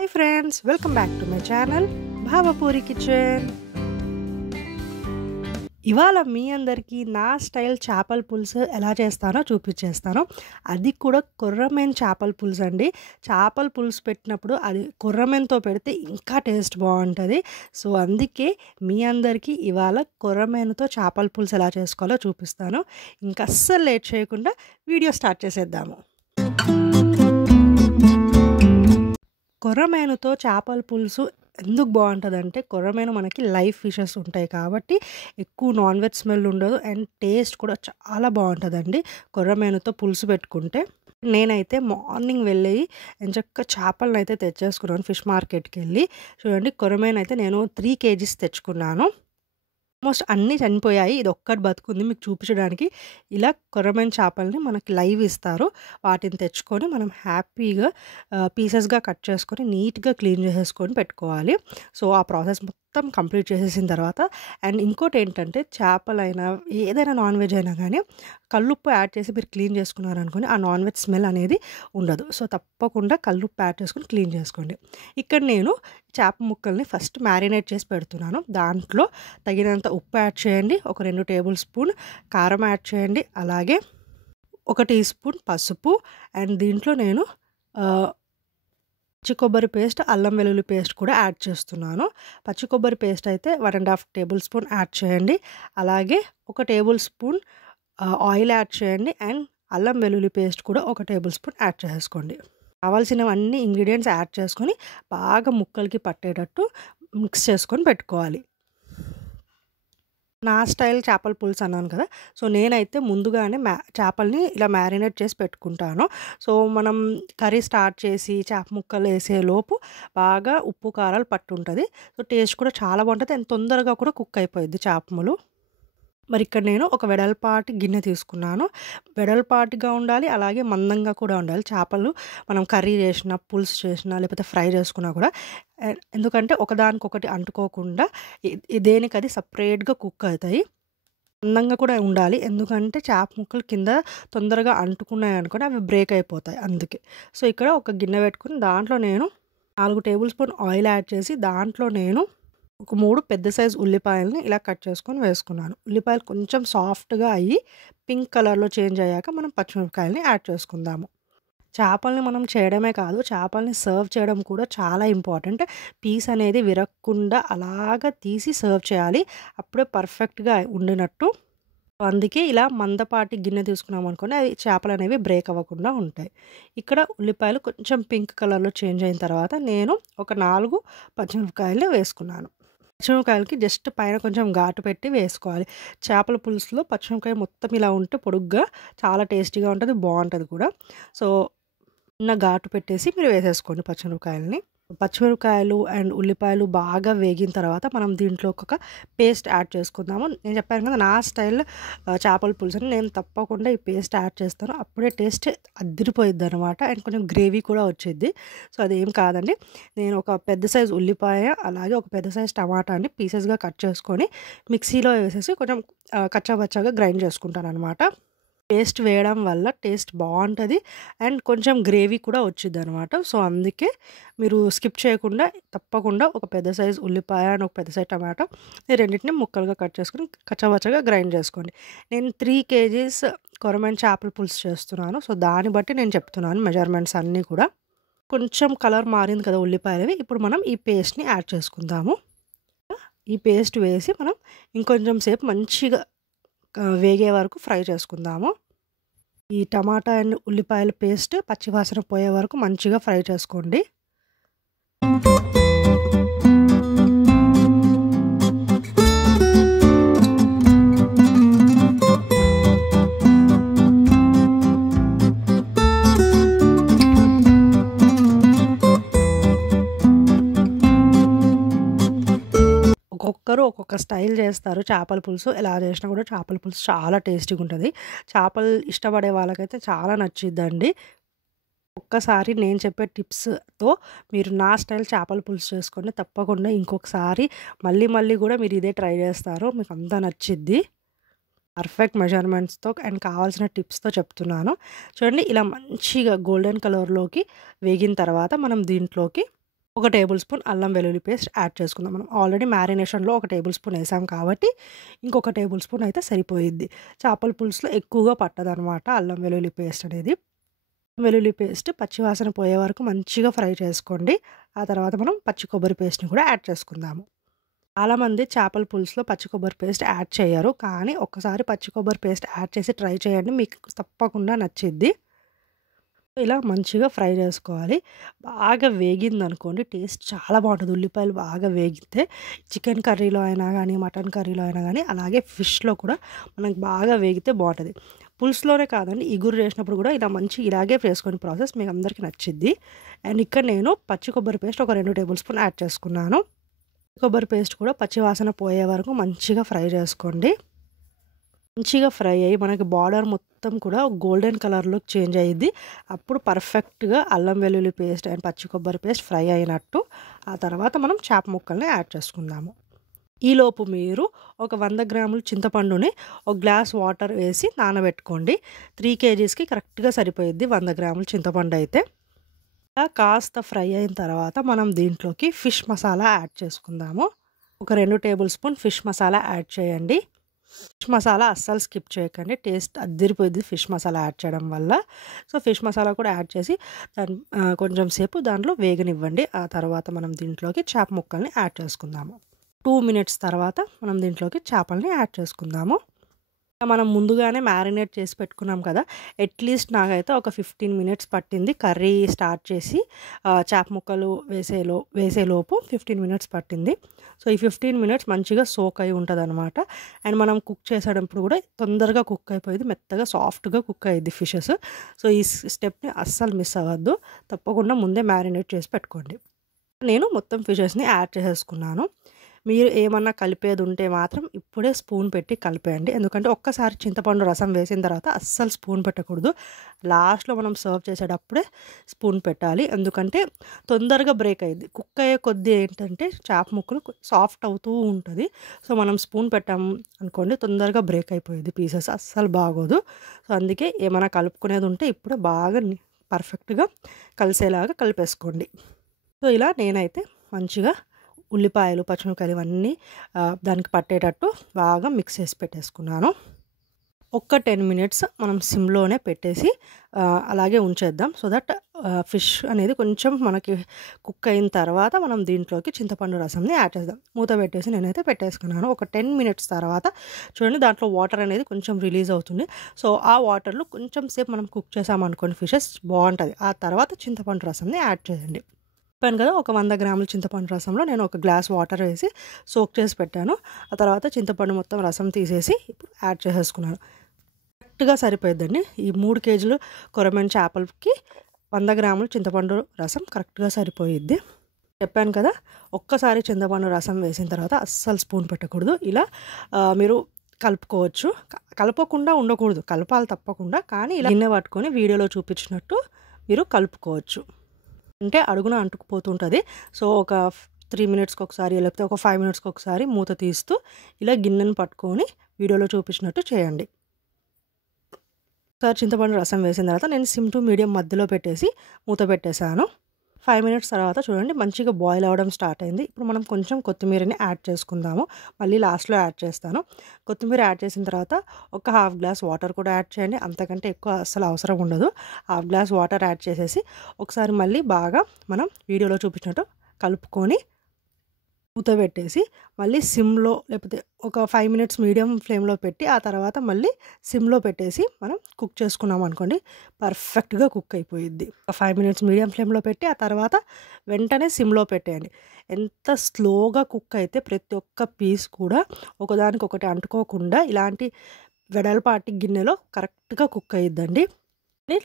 Hi friends, welcome back to my channel Bhavapuri kitchen. ఇవాళ మీ అందరికీ నా స్టైల్ చేపల పులుసు ఎలా చేస్తానో చూపించేస్తాను. అది కూడా కొర్రమీను చేపల పులుసు అండి. చేపల పులుసు పెట్టినప్పుడు అది కొర్రమీనుతో పెడితే ఇంకా టేస్ట్ బాగుంటుంది. సో అందుకే మీ అందరికీ ఇవాళ కొర్రమీనుతో చేపల పులుసు ఎలా చేసుకోవాలో చూపిస్తాను. ఇంకా అస్సలు లేట్ చేయకుండా వీడియో స్టార్ట్ చేసేద్దాము. కొర్రమీనుతో చేపల పులుసు ఎందుకు బాగుంటుందంటే, కొర్రమీను మనకి లైవ్ ఫిషెస్ ఉంటాయి కాబట్టి ఎక్కువ నాన్ వెజ్ స్మెల్ ఉండదు అండ్ టేస్ట్ కూడా చాలా బాగుంటుందండి కొర్రమీనుతో పులుసు పెట్టుకుంటే. నేనైతే మార్నింగ్ వెళ్ళి ఎంచక్క చేపలను అయితే తెచ్చేసుకున్నాను ఫిష్ మార్కెట్కి వెళ్ళి. చూడండి, కొర్రమీను అయితే నేను 3 kgs తెచ్చుకున్నాను. ఆల్మోస్ట్ అన్నీ చనిపోయాయి, ఇది ఒక్కటి బతుకుంది మీకు చూపించడానికి. ఇలా కొర్రమీను చేపల్ని మనకి లైవ్ ఇస్తారు. వాటిని తెచ్చుకొని మనం హ్యాపీగా పీసెస్గా కట్ చేసుకొని నీట్గా క్లీన్ చేసేసుకొని పెట్టుకోవాలి. సో ఆ ప్రాసెస్ మొత్తం కంప్లీట్ చేసేసిన తర్వాత, అండ్ ఇంకోటి ఏంటంటే, చేపలైనా ఏదైనా నాన్ వెజ్ అయినా కానీ కల్లుప్పు యాడ్ చేసి మీరు క్లీన్ చేసుకున్నారనుకోని ఆ నాన్ వెజ్ స్మెల్ అనేది ఉండదు. సో తప్పకుండా కల్లుప్పు యాడ్ చేసుకొని క్లీన్ చేసుకోండి. ఇక్కడ నేను చేప ముక్కల్ని ఫస్ట్ మ్యారినేట్ చేసి పెడుతున్నాను. దాంట్లో తగినంత ఉప్పు యాడ్ చేయండి, ఒక 2 టేబుల్ స్పూన్ కారం యాడ్ చేయండి, అలాగే 1 టీ స్పూన్ పసుపు, అండ్ దీంట్లో నేను పచ్చి కొబ్బరి పేస్ట్, అల్లం వెల్లుల్లి పేస్ట్ కూడా యాడ్ చేస్తున్నాను. పచ్చి కొబ్బరి పేస్ట్ అయితే 1.5 టేబుల్ స్పూన్ యాడ్ చేయండి, అలాగే 1 టేబుల్ స్పూన్ ఆయిల్ యాడ్ చేయండి, అండ్ అల్లం వెల్లుల్లి పేస్ట్ కూడా 1 టేబుల్ స్పూన్ యాడ్ చేసుకోండి. కావాల్సినవన్నీ ఇంగ్రీడియంట్స్ యాడ్ చేసుకొని బాగా ముక్కలకి పట్టేటట్టు మిక్స్ చేసుకొని పెట్టుకోవాలి. నా స్టైల్ చేపల పులుసు అన్నాను కదా, సో నేనైతే ముందుగానే చేపల్ని ఇలా మ్యారినేట్ చేసి పెట్టుకుంటాను. సో మనం కర్రీ స్టార్ట్ చేసి చేప ముక్కలు వేసే లోపు బాగా ఉప్పు కారాలు పట్టుంటుంది. సో టేస్ట్ కూడా చాలా బాగుంటుంది అండ్ తొందరగా కూడా కుక్ అయిపోయింది చేపలు. మరి ఇక్కడ నేను ఒక వెడల్పాటి గిన్నె తీసుకున్నాను. వెడల్పాటిగా ఉండాలి, అలాగే మందంగా కూడా ఉండాలి. చేపలు మనం కర్రీ చేసినా, పులుసు చేసినా, లేకపోతే ఫ్రై చేసుకున్నా కూడా, ఎందుకంటే ఒకదానికొకటి అంటుకోకుండా దేనికది సపరేట్గా కుక్ అవుతాయి. మందంగా కూడా ఉండాలి, ఎందుకంటే చేప ముక్కలు కింద తొందరగా అంటుకున్నాయి అనుకోని అవి బ్రేక్ అయిపోతాయి అందుకే. సో ఇక్కడ ఒక గిన్నె పెట్టుకుని దాంట్లో నేను 4 టేబుల్ స్పూన్ ఆయిల్ యాడ్ చేసి దాంట్లో నేను ఒక 3 పెద్ద సైజు ఉల్లిపాయలని ఇలా కట్ చేసుకొని వేసుకున్నాను. ఉల్లిపాయలు కొంచెం సాఫ్ట్గా అయ్యి పింక్ కలర్లో చేంజ్ అయ్యాక మనం పచ్చిమిరపకాయలని యాడ్ చేసుకుందాము. చేపల్ని మనం చేయడమే కాదు, చేపల్ని సర్వ్ చేయడం కూడా చాలా ఇంపార్టెంట్. పీస్ అనేది విరగకుండా అలాగా తీసి సర్వ్ చేయాలి, అప్పుడే పర్ఫెక్ట్గా ఉండినట్టు. అందుకే ఇలా మందపాటి గిన్నె తీసుకున్నాం అనుకోండి, అవి చేపలు అనేవి బ్రేక్ అవ్వకుండా ఉంటాయి. ఇక్కడ ఉల్లిపాయలు కొంచెం పింక్ కలర్లో చేంజ్ అయిన తర్వాత నేను ఒక 4 పచ్చిమిరపకాయలు వేసుకున్నాను. పచ్చిమిరపకాయలకి జస్ట్ పైన కొంచెం ఘాటు పెట్టి వేసుకోవాలి. చేపల పులుసులో పచ్చిమిరపకాయ మొత్తం ఇలా ఉంటే పొడుగ్గా చాలా టేస్టీగా ఉంటుంది, బాగుంటుంది కూడా. సో చిన్న ఘాటు పెట్టేసి మీరు వేసేసుకోండి పచ్చిమిరపకాయలని. పచ్చిమిరపకాయలు అండ్ ఉల్లిపాయలు బాగా వేగిన తర్వాత మనం దీంట్లో ఒక పేస్ట్ యాడ్ చేసుకుందాము. నేను చెప్పాను కదా, నా స్టైల్ చేపల పులుసు అని, నేను తప్పకుండా ఈ పేస్ట్ యాడ్ చేస్తాను. అప్పుడే టేస్ట్ అదిరిపోయిద్ది అనమాట, అండ్ కొంచెం గ్రేవీ కూడా వచ్చింది. సో అదేం కాదండి, నేను ఒక పెద్ద సైజు ఉల్లిపాయ అలాగే ఒక పెద్ద సైజు టమాటాని పీసెస్గా కట్ చేసుకొని మిక్సీలో వేసేసి కొంచెం కచ్చాపచ్చాగా గ్రైండ్ చేసుకుంటాను అనమాట. పేస్ట్ వేయడం వల్ల టేస్ట్ బాగుంటుంది అండ్ కొంచెం గ్రేవీ కూడా వచ్చింది అనమాట. సో అందుకే మీరు స్కిప్ చేయకుండా తప్పకుండా ఒక పెద్ద సైజు ఉల్లిపాయ అండ్ ఒక పెద్ద సైజు టమాటా ఈ రెండింటిని ముక్కలుగా కట్ చేసుకొని కచ్చాపచ్చాగా గ్రైండ్ చేసుకోండి. నేను 3 kgs కొర్రమీను చేపల పులుసు చేస్తున్నాను. సో దాన్ని బట్టి నేను చెప్తున్నాను మెజర్మెంట్స్ అన్నీ కూడా. కొంచెం కలర్ మారింది కదా ఉల్లిపాయలవి, ఇప్పుడు మనం ఈ పేస్ట్ని యాడ్ చేసుకుందాము. ఈ పేస్ట్ వేసి మనం ఇంకొంచెం సేపు మంచిగా వేగే వరకు ఫ్రై చేసుకుందాము. ఈ టమాటా అండ్ ఉల్లిపాయల పేస్ట్ పచ్చివాసన పోయే వరకు మంచిగా ఫ్రై చేసుకోండి. ఒక్కొక్కరు ఒక్కొక్క స్టైల్ చేస్తారు చేపల పులుసు. ఎలా చేసినా కూడా చేపల పులుసు చాలా టేస్టీగా ఉంటుంది. చేపలు ఇష్టపడే వాళ్ళకైతే చాలా నచ్చిద్దండి. ఒక్కసారి నేను చెప్పే టిప్స్‌తో మీరు నా స్టైల్ చేపల పులుసు చేసుకోండి. తప్పకుండా ఇంకొకసారి మళ్ళీ కూడా మీరు ఇదే ట్రై చేస్తారు. మీకు అంతా నచ్చిద్ది. పర్ఫెక్ట్ మెజర్మెంట్స్‌తో అండ్ కావాల్సిన టిప్స్‌తో చెప్తున్నాను. చూడండి, ఇలా మంచిగా గోల్డెన్ కలర్‌లోకి వేగిన తర్వాత మనం దీంట్లోకి ఒక టేబుల్ స్పూన్ అల్లం వెల్లుల్లి పేస్ట్ యాడ్ చేసుకుందాం. మనం ఆల్రెడీ మ్యారినేషన్‌లో ఒక టేబుల్ స్పూన్ ఏసాం కాబట్టి, ఇంకొక టేబుల్ స్పూన్ అయితే సరిపోయిద్ది. చేపల పులుసులో ఎక్కువగా పట్టదనమాట అల్లం వెల్లుల్లి పేస్ట్ అనేది. వెల్లుల్లి పేస్ట్ పచ్చివాసన పోయే వరకు మంచిగా ఫ్రై చేసుకోండి. ఆ తర్వాత మనం పచ్చి కొబ్బరి పేస్ట్‌ని కూడా యాడ్ చేసుకుందాము. చాలామంది చేపల పులుసులో పచ్చి కొబ్బరి పేస్ట్ యాడ్ చేయరు. కానీ ఒక్కసారి పచ్చి కొబ్బరి పేస్ట్ యాడ్ చేసి ట్రై చేయండి. మీకు తప్పకుండా నచ్చిద్ది. ఇలా మంచిగా ఫ్రై చేసుకోవాలి. బాగా వేగిందనుకోండి టేస్ట్ చాలా బావుంటది. ఉల్లిపాయలు బాగా వేగితే చికెన్ కర్రీలో అయినా గానీ, మటన్ కర్రీలో అయినా గానీ, అలాగే ఫిష్‌లో కూడా మనకు బాగా వేగితే బావుంటది. పులుసులోనే కాదండి, ఇగురు చేసినప్పుడు కూడా ఇలా ఇలాగే చేసుకునే ప్రాసెస్ మీకు అందరికీ నచ్చిద్ది. అండ్ ఇక్కడ నేను పచ్చి కొబ్బరి పేస్ట్ ఒక 2 టేబుల్ స్పూన్ యాడ్ చేసుకున్నాను. కొబ్బరి పేస్ట్ కూడా పచ్చి వాసన పోయే వరకు మంచిగా ఫ్రై చేసుకోండి. మంచిగా ఫ్రై అయ్యి మనకి బార్డర్ మొత్తం కూడా గోల్డెన్ కలర్‌లోకి చేంజ్ అయ్యిద్ది. అప్పుడు పర్ఫెక్ట్‌గా అల్లం వెల్లుల్లి పేస్ట్ అండ్ పచ్చి కొబ్బరి పేస్ట్ ఫ్రై అయినట్టు. ఆ తర్వాత మనం చేప ముక్కల్ని యాడ్ చేసుకుందాము. ఈలోపు మీరు ఒక 100 గ్రాముల చింతపండుని ఒక గ్లాస్ వాటర్ వేసి నానబెట్టుకోండి. 3 కేజీస్‌కి కరెక్ట్‌గా సరిపోయిద్ది 100 గ్రాముల చింతపండు అయితే. ఇలా కాస్త ఫ్రై అయిన తర్వాత మనం దీంట్లోకి ఫిష్ మసాలా యాడ్ చేసుకుందాము. ఒక 2 table spoon fish masala add చేయండి. ఫిష్ మసాలా అస్సలు స్కిప్ చేయకండి. టేస్ట్ అద్దిరిపోయిద్ది ఫిష్ మసాలా యాడ్ చేయడం వల్ల. సో, ఫిష్ మసాలా కూడా యాడ్ చేసి కొంచెం సేపు దాంట్లో వేగనివ్వండి. ఆ తర్వాత మనం దీంట్లోకి చేప ముక్కల్ని యాడ్ చేసుకుందాము. 2 మినిట్స్ తర్వాత మనం దీంట్లోకి చేపల్ని యాడ్ చేసుకుందాము. మనం ముందుగానే మ్యారినేట్ చేసి పెట్టుకున్నాం కదా! అట్‌లీస్ట్ నాకైతే ఒక 15 మినిట్స్ పట్టింది కర్రీ స్టార్ట్ చేసి చేప ముక్కలు వేసేలోపు 15 మినిట్స్ పట్టింది. సో, ఈ 15 మినిట్స్ మంచిగా సోక్ అయ్యి ఉంటదనమాట. అండ్ మనం కుక్ చేసేటప్పుడు కూడా తొందరగా కుక్ అయిపోయిద్ది. మెత్తగా సాఫ్ట్‌గా కుక్ అయ్యిద్ది ఫిషెస్. సో, ఈ స్టెప్‌ని అస్సలు మిస్ అవ్వద్దు. తప్పకుండా ముందే మ్యారినేట్ చేసి పెట్టుకోండి. నేను మొత్తం ఫిషెస్‌ని యాడ్ చేసేసుకున్నాను. మీరు ఏమన్నా కలిపేది ఉంటే మాత్రం ఇప్పుడే స్పూన్ పెట్టి కలిపేయండి. ఎందుకంటే ఒక్కసారి చింతపండు రసం వేసిన తర్వాత అస్సలు స్పూన్ పెట్టకూడదు. లాస్ట్‌లో మనం సర్వ్ చేసేటప్పుడే స్పూన్ పెట్టాలి. ఎందుకంటే తొందరగా బ్రేక్ అయ్యిద్ది. కుక్ అయ్యే కొద్దీ ఏంటంటే చేప ముక్కలు సాఫ్ట్ అవుతూ ఉంటది. సో, మనం స్పూన్ పెట్టాము అనుకోండి తొందరగా బ్రేక్ అయిపోయిద్ది పీసెస్ అస్సలు బాగోదు. సో, అందుకే ఏమైనా కలుపుకునేది ఉంటే ఇప్పుడే బాగా పర్ఫెక్ట్‌గా కలిసేలాగా కలిపేసుకోండి. సో, ఇలా నేనైతే మంచిగా ఉల్లిపాయలు, పచ్చిమిరపకాయలు ఇవన్నీ దానికి పట్టేటట్టు బాగా మిక్స్ చేసి పెట్టేసుకున్నాను. ఒక్క 10 మినిట్స్ మనం సిమ్‌లోనే పెట్టేసి అలాగే ఉంచేద్దాం. సో దట్ ఫిష్ అనేది కొంచెం మనకి కుక్ అయిన తర్వాత మనం దీంట్లోకి చింతపండు రసంని యాడ్ చేద్దాం. మూత పెట్టేసి నేనైతే పెట్టేసుకున్నాను. ఒక 10 మినిట్స్ తర్వాత చూడండి దాంట్లో వాటర్ అనేది కొంచెం రిలీజ్ అవుతుంది. సో, ఆ వాటర్‌లో కొంచెం సేపు మనం కుక్ చేసామనుకోండి ఫిషెస్ బావుంటది. ఆ తర్వాత చింతపండు రసంని యాడ్ చేయండి. చెప్పాను కదా! ఒక 100 గ్రాముల చింతపండు రసంలో నేను ఒక గ్లాస్ వాటర్ వేసి సోక్ చేసి పెట్టాను. ఆ తర్వాత చింతపండు మొత్తం రసం తీసేసి ఇప్పుడు యాడ్ చేసేసుకున్నాను. కరెక్ట్‌గా సరిపోయిద్దండి. ఈ 3 కేజీలు కొరమేను చేపలకి 100 గ్రాముల చింతపండు రసం కరెక్ట్‌గా సరిపోయిద్ది. చెప్పాను కదా! ఒక్కసారి చింతపండు రసం వేసిన తర్వాత అస్సలు స్పూన్ పెట్టకూడదు. ఇలా మీరు కలుపుకోవచ్చు. కలపకుండా ఉండకూడదు. కలపాలి తప్పకుండా. కానీ ఇలా గిన్నె పట్టుకొని వీడియోలో చూపించినట్టు మీరు కలుపుకోవచ్చు. అంటే అడుగున అంటుకుపోతుంటది. సో, ఒక 3 మినిట్స్‌కి ఒకసారి లేకపోతే ఒక 5 మినిట్స్‌కి ఒకసారి మూత తీస్తూ ఇలా గిన్నెను పట్టుకొని వీడియోలో చూపించినట్టు చేయండి. ఒకసారి చింతపండు రసం వేసిన తర్వాత నేను సిమ్ టు మీడియం మధ్యలో పెట్టేసి మూత పెట్టేశాను. 5 మినిట్స్ తర్వాత చూడండి మంచిగా బాయిల్ అవ్వడం స్టార్ట్ అయింది. ఇప్పుడు మనం కొంచెం కొత్తిమీరని యాడ్ చేసుకుందాము. మళ్ళీ లాస్ట్‌లో యాడ్ చేస్తాను. కొత్తిమీర యాడ్ చేసిన తర్వాత ఒక హాఫ్ గ్లాస్ వాటర్ కూడా యాడ్ చేయండి. అంతకంటే ఎక్కువ అస్సలు అవసరం ఉండదు. హాఫ్ గ్లాస్ వాటర్ యాడ్ చేసేసి ఒకసారి మళ్ళీ బాగా మనం వీడియోలో చూపించినట్టు కలుపుకొని మూత పెట్టేసి మళ్ళీ సిమ్‌లో లేకపోతే ఒక 5 మినిట్స్ మీడియం ఫ్లేమ్‌లో పెట్టి ఆ తర్వాత మళ్ళీ సిమ్‌లో పెట్టేసి మనం కుక్ చేసుకున్నాం అనుకోండి పర్ఫెక్ట్‌గా కుక్ అయిపోయిద్ది. ఒక 5 మినిట్స్ మీడియం ఫ్లేమ్‌లో పెట్టి ఆ తర్వాత వెంటనే సిమ్‌లో పెట్టేయండి. ఎంత స్లోగా కుక్ అయితే ప్రతి ఒక్క పీస్ కూడా ఒకదానికొకటి అంటుకోకుండా ఇలాంటి వెడల్పాటి గిన్నెలో కరెక్ట్‌గా కుక్ అయ్యిద్దండి.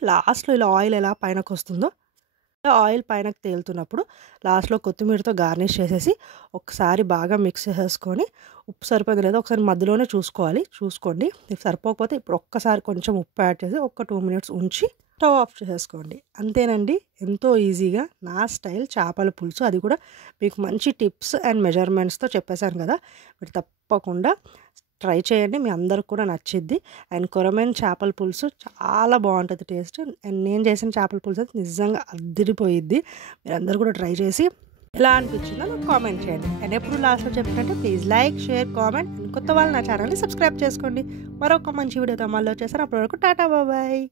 లాస్ట్‌లో ఇలా ఆయిల్ ఎలా పైనకొస్తుందో ఆయిల్ పైనకి తేలుతున్నప్పుడు లాస్ట్‌లో కొత్తిమీరతో గార్నిష్ చేసేసి ఒకసారి బాగా మిక్స్ చేసేసుకొని ఉప్పు సరిపోయిందో లేదో ఒకసారి మధ్యలోనే చూసుకోండి. ఇఫ్ సరిపోకపోతే ఇప్పుడు ఒక్కసారి కొంచెం ఉప్పు యాడ్ చేసి ఒక 2 మినిట్స్ ఉంచి స్టవ్ ఆఫ్ చేసేసుకోండి. అంతేనండి. ఎంతో ఈజీగా నా స్టైల్ చేపల పులుసు అది కూడా మీకు మంచి టిప్స్ అండ్ మెజర్‌మెంట్స్‌తో చెప్పేసాను కదా! మీరు తప్పకుండా ట్రై చేయండి. మీ అందరికి కూడా నచ్చిద్ది. అండ్ కొరమేను చేపల పులుసు చాలా బావుంటది టేస్ట్. అండ్ నేను చేసిన చేపల పులుసు అయితే నిజంగా అద్దిరిపోయిద్ది. మీరందరూ కూడా ట్రై చేసి ఎలా అనిపించిందో నాకు కామెంట్ చేయండి. అండ్ ఎప్పుడు లాస్ట్‌లో చెప్పినట్టే please like, share, comment and కొత్త వాళ్ళు నా ఛానల్‌ని సబ్స్క్రైబ్ చేసుకోండి. మరొక మంచి వీడియోతో మళ్ళీ వచ్చేసాను. అప్పటి వరకు టాటా బాయ్.